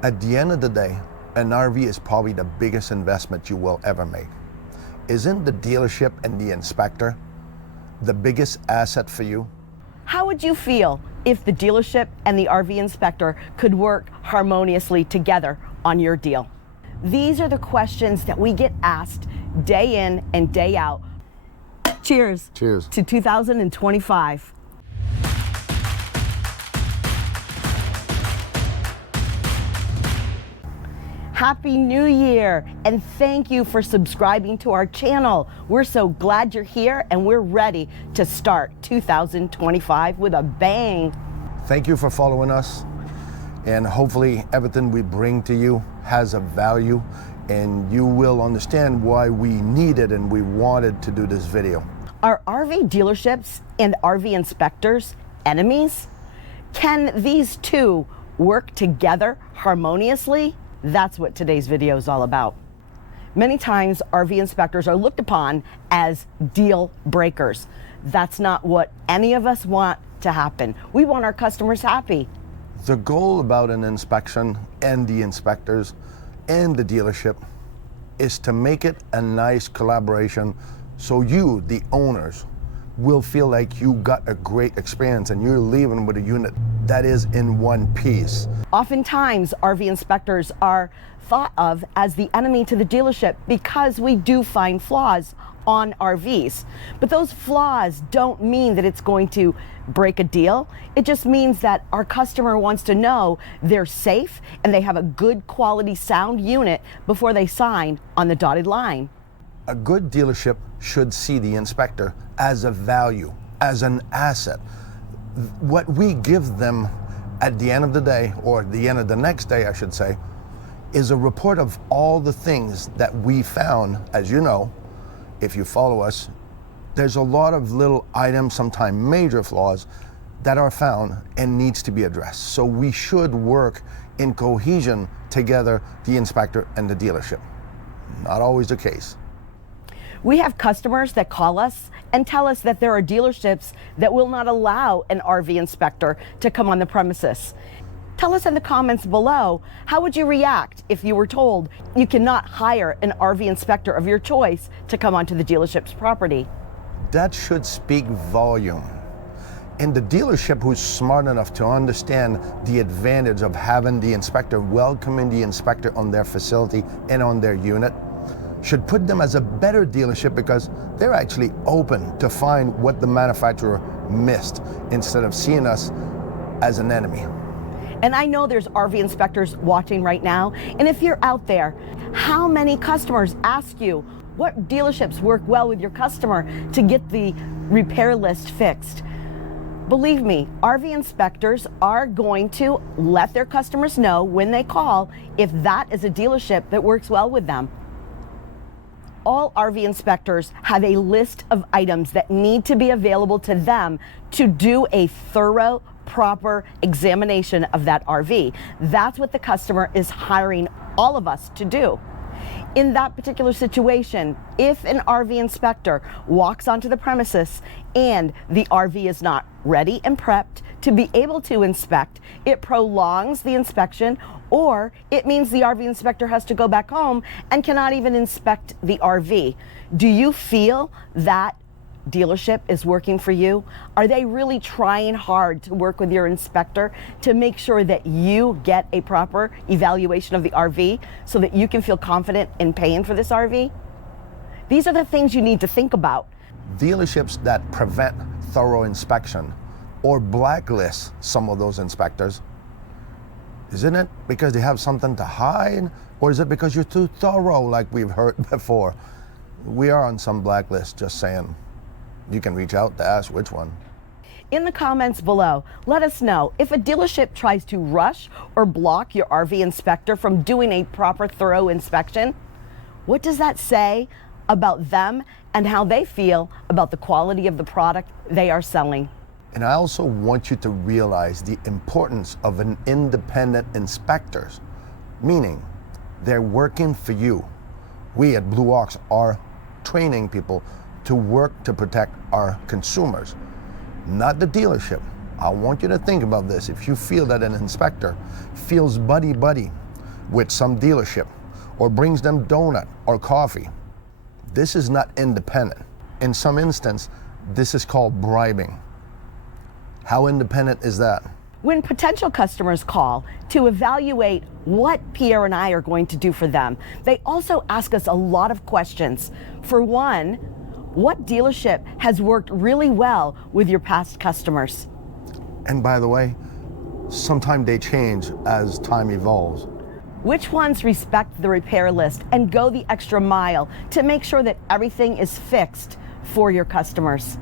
At the end of the day, an RV is probably the biggest investment you will ever make. Isn't the dealership and the inspector the biggest asset for you? How would you feel if the dealership and the RV inspector could work harmoniously together on your deal? These are the questions that we get asked day in and day out. Cheers. Cheers. To 2025. Happy New Year, and thank you for subscribing to our channel. We're so glad you're here, and we're ready to start 2025 with a bang. Thank you for following us, and hopefully everything we bring to you has a value, and you will understand why we needed and we wanted to do this video. Are RV dealerships and RV inspectors enemies? Can these two work together harmoniously? That's what today's video is all about. Many times RV inspectors are looked upon as deal breakers. That's not what any of us want to happen. We want our customers happy. The goal about an inspection and the inspectors and the dealership is to make it a nice collaboration so you, the owners, will feel like you got a great experience and you're leaving with a unit that is in one piece. Oftentimes, RV inspectors are thought of as the enemy to the dealership because we do find flaws on RVs. But those flaws don't mean that it's going to break a deal. It just means that our customer wants to know they're safe and they have a good quality sound unit before they sign on the dotted line. A good dealership should see the inspector as a value, as an asset. What we give them at the end of the day, or the end of the next day, I should say, is a report of all the things that we found. As you know, if you follow us, there's a lot of little items, sometimes major flaws, that are found and needs to be addressed. So we should work in cohesion together, the inspector and the dealership. Not always the case. We have customers that call us and tell us that there are dealerships that will not allow an RV inspector to come on the premises. Tell us in the comments below, how would you react if you were told you cannot hire an RV inspector of your choice to come onto the dealership's property? That should speak volume. And the dealership who's smart enough to understand the advantage of having the inspector, welcoming the inspector on their facility and on their unit, should put them as a better dealership because they're actually open to find what the manufacturer missed instead of seeing us as an enemy. And I know there's RV inspectors watching right now, and if you're out there, how many customers ask you what dealerships work well with your customer to get the repair list fixed? Believe me, RV inspectors are going to let their customers know when they call if that is a dealership that works well with them. All RV inspectors have a list of items that need to be available to them to do a thorough, proper examination of that RV. That's what the customer is hiring all of us to do. In that particular situation, if an RV inspector walks onto the premises and the RV is not ready and prepped to be able to inspect, it prolongs the inspection, or it means the RV inspector has to go back home and cannot even inspect the RV. Do you feel that dealership is working for you? Are they really trying hard to work with your inspector to make sure that you get a proper evaluation of the RV so that you can feel confident in paying for this RV? These are the things you need to think about. Dealerships that prevent thorough inspection or blacklist some of those inspectors, isn't it because they have something to hide, or is it because you're too thorough like we've heard before? We are on some blacklist, just saying. You can reach out to ask which one. In the comments below, let us know if a dealership tries to rush or block your RV inspector from doing a proper thorough inspection. What does that say about them and how they feel about the quality of the product they are selling? And I also want you to realize the importance of an independent inspector, meaning they're working for you. We at Blue Ox are training people to work to protect our consumers, not the dealership. I want you to think about this. If you feel that an inspector feels buddy-buddy with some dealership or brings them donut or coffee. This is not independent. In some instance, this is called bribing. How independent is that? When potential customers call to evaluate what Pierre and I are going to do for them, they also ask us a lot of questions. For one, what dealership has worked really well with your past customers? And by the way, sometimes they change as time evolves. Which ones respect the repair list and go the extra mile to make sure that everything is fixed for your customers?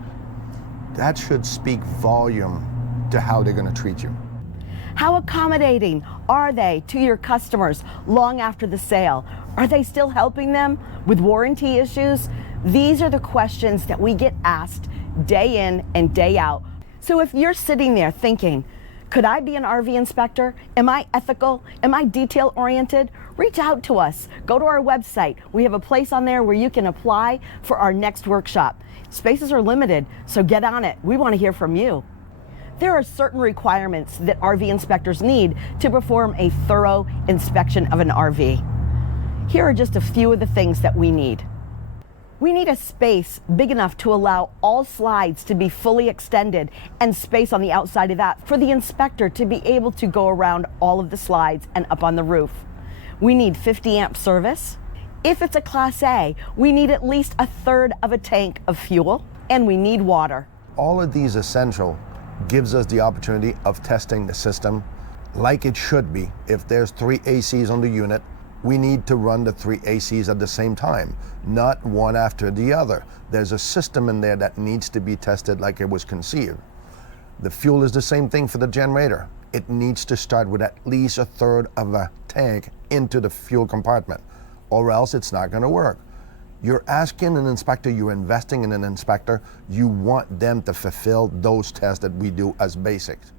That should speak volume to how they're going to treat you. How accommodating are they to your customers long after the sale? Are they still helping them with warranty issues? These are the questions that we get asked day in and day out. So if you're sitting there thinking, could I be an RV inspector? Am I ethical? Am I detail oriented? Reach out to us. Go to our website. We have a place on there where you can apply for our next workshop. Spaces are limited, so get on it. We want to hear from you. There are certain requirements that RV inspectors need to perform a thorough inspection of an RV. Here are just a few of the things that we need. We need a space big enough to allow all slides to be fully extended and space on the outside of that for the inspector to be able to go around all of the slides and up on the roof. We need 50 amp service. If it's a Class A, we need at least a third of a tank of fuel, and we need water. All of these essential gives us the opportunity of testing the system like it should be. If there's 3 ACs on the unit, we need to run the 3 ACs at the same time, not one after the other. There's a system in there that needs to be tested like it was conceived. The fuel is the same thing for the generator. It needs to start with at least a third of a tank into the fuel compartment, or else it's not going to work. You're asking an inspector, you're investing in an inspector, you want them to fulfill those tests that we do as basics.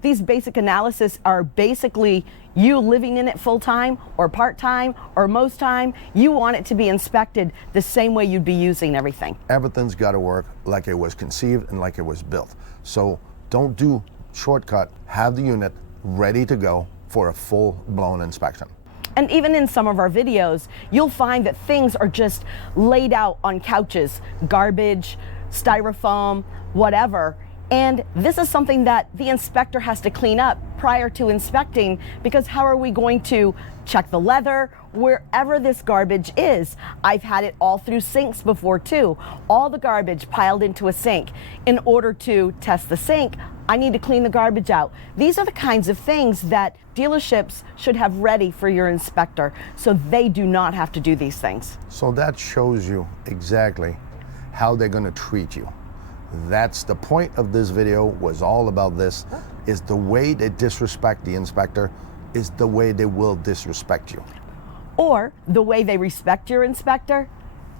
These basic analysis are basically you living in it full time or part time or most time. You want it to be inspected the same way you'd be using everything. Everything's got to work like it was conceived and like it was built. So don't do shortcut, have the unit ready to go for a full-blown inspection. And even in some of our videos, you'll find that things are just laid out on couches, garbage, styrofoam, whatever. And this is something that the inspector has to clean up prior to inspecting, because how are we going to check the leather wherever this garbage is? I've had it all through sinks before too. All the garbage piled into a sink. In order to test the sink, I need to clean the garbage out. These are the kinds of things that dealerships should have ready for your inspector, so they do not have to do these things. So that shows you exactly how they're going to treat you. That's the point of this video, was all about this, is the way they disrespect the inspector is the way they will disrespect you. Or the way they respect your inspector,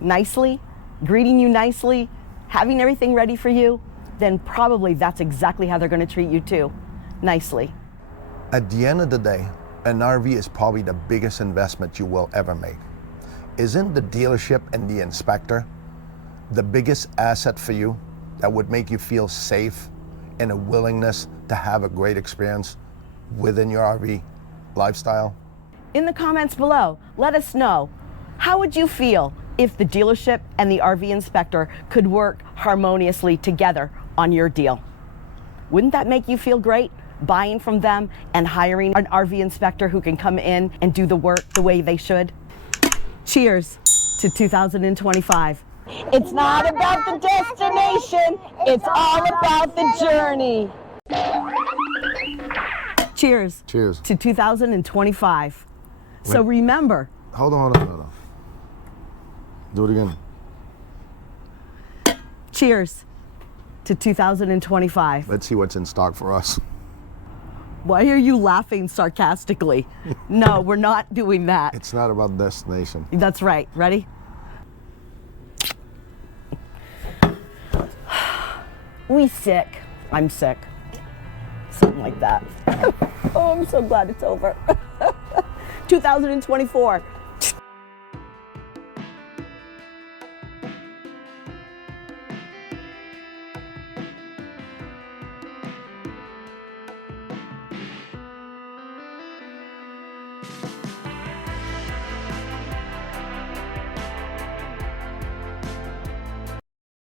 nicely, greeting you nicely, having everything ready for you, then probably that's exactly how they're going to treat you too, nicely. At the end of the day, an RV is probably the biggest investment you will ever make. Isn't the dealership and the inspector the biggest asset for you that would make you feel safe and a willingness to have a great experience within your RV lifestyle? In the comments below, let us know, how would you feel if the dealership and the RV inspector could work harmoniously together on your deal? Wouldn't that make you feel great, buying from them and hiring an RV inspector who can come in and do the work the way they should? Cheers to 2025. It's not about the destination, it's all about the journey. Cheers. Cheers. To 2025. So remember. Hold on. Do it again. Cheers to 2025. Let's see what's in stock for us. Why are you laughing sarcastically? No, we're not doing that. It's not about destination. That's right. Ready? We sick. I'm sick. Something like that. Oh, I'm so glad it's over. 2024.